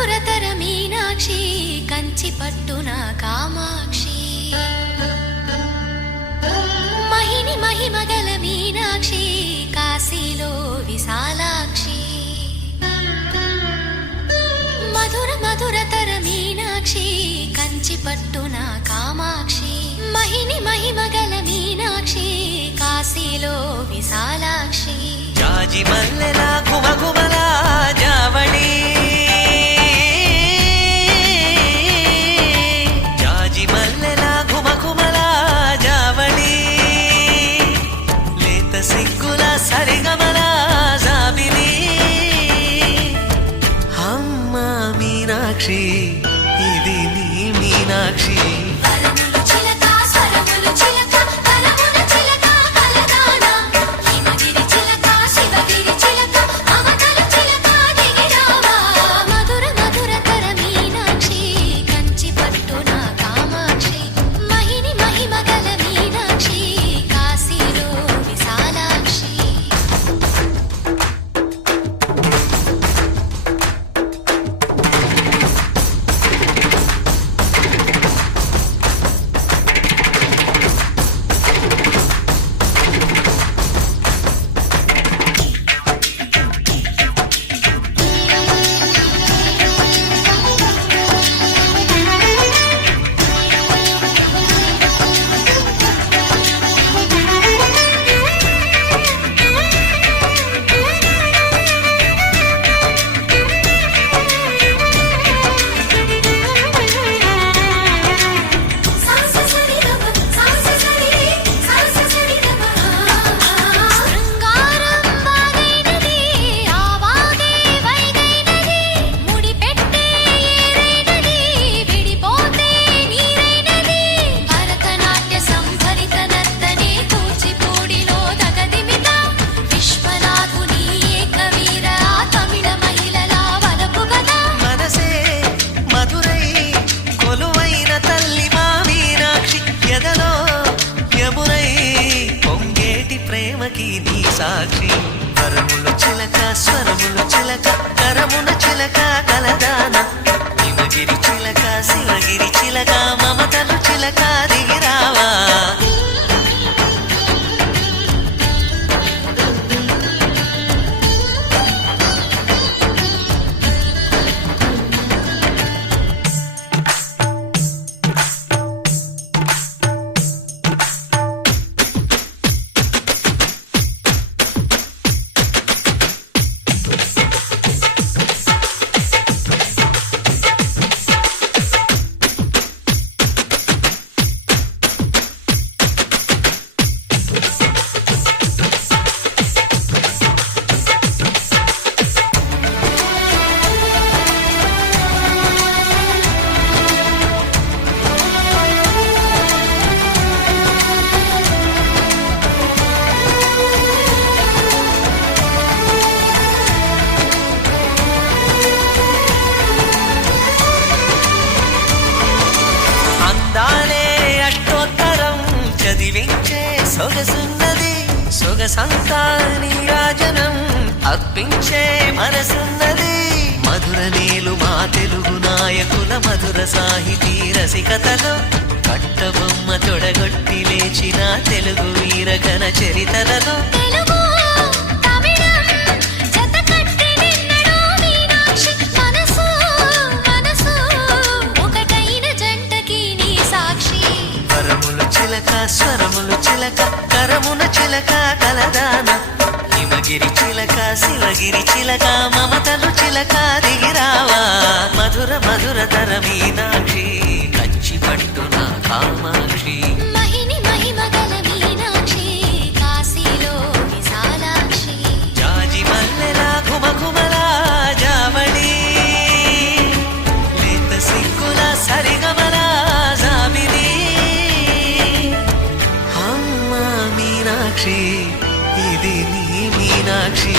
మధురతర మీనాక్షి కంచి పట్టున కామాక్షి మహిని మహిమగల మీనాక్షి కాశీలో విశాలాక్షి మధుర మధురతర మీనాక్షి కంచి పట్టున కామాక్షి మహిని మహిమగల మీనాక్షి కాశీలో విశాలాక్షి జాజి మల్లెల ఘుమఘుమల జావళి జాజి మల్లెల ఘుమఘుమల జావళి లేత సిగ్గుల సరిగమల జాబిలి అమ్మ మీనాక్షి ఇది నీ మీనాక్షి సాక్షి వరముల చిలక స్వరముల చిలక కరమున చిలక కలదాన హిమగిరి చిలక శివగిరి చిలక మమతలు చిలక దిగిరావా సొగసున్నది సొగసంతా నీరాజనం అర్పించే మనసున్నది మధుర నీలు మా తెలుగు నాయకుల మధుర సాహితీ రసికతలో కట్టబొమ్మ తొడగొట్టి లేచిన తెలుగు వీరగణ చరితలలో స్వరములు చిలక కరమున చిలక కలదాన హిమగిరి చిలక శివగిరి చిలక మమతలు చిలక దిగిరావా మధుర మధుర తర మీనాక్షి కంచి పట్టున కామాక్షి మహిని మహిమగల మీనాక్షి కాశీలో విశాలాక్షి జాజి మల్లెల ఘుమఘుమల జావళి లేత సిగ్గుల సరిగమల జాబిలి మీనాక్షి ఇది నీ మీనాక్షి